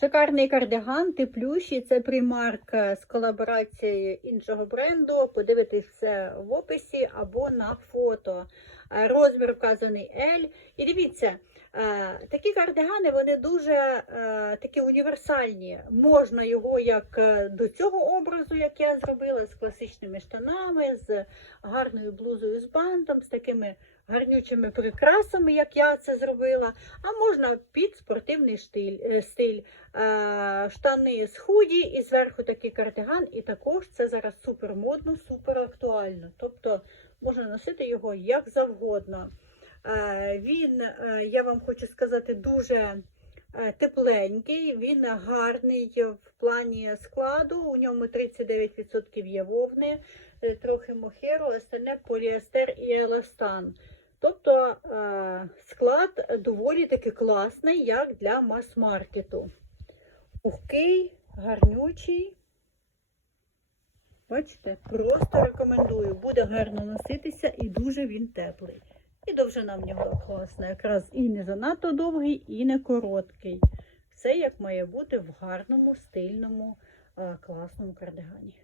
Шикарний кардиган, теплющий. Це примарк з колаборацією іншого бренду. Подивитись в описі або на фото. Розмір вказаний L. І дивіться, такі кардигани вони дуже такі універсальні. Можна його як е, до цього образу, як я зробила, з класичними штанами, з гарною блузою з бантом, з такими гарнючими прикрасами, як я це зробила. А можна під спортивний штиль, е, стиль. Штани з худі і зверху такий кардиган. І також це зараз супер модно, супер актуально. Тобто можна носити його як завгодно. Е, Він, е, я вам хочу сказати, дуже е, тепленький, він гарний в плані складу. У ньому 39% є вовни, трохи мохеру, остальне поліестер і еластан. Тобто склад доволі таки класний, як для мас-маркету. Пухкий, гарнючий. Бачите, просто рекомендую. Буде гарно носитися і дуже він теплий. І довжина в нього класна, якраз і не занадто довгий, і не короткий. Все як має бути в гарному, стильному, е, класному кардигані.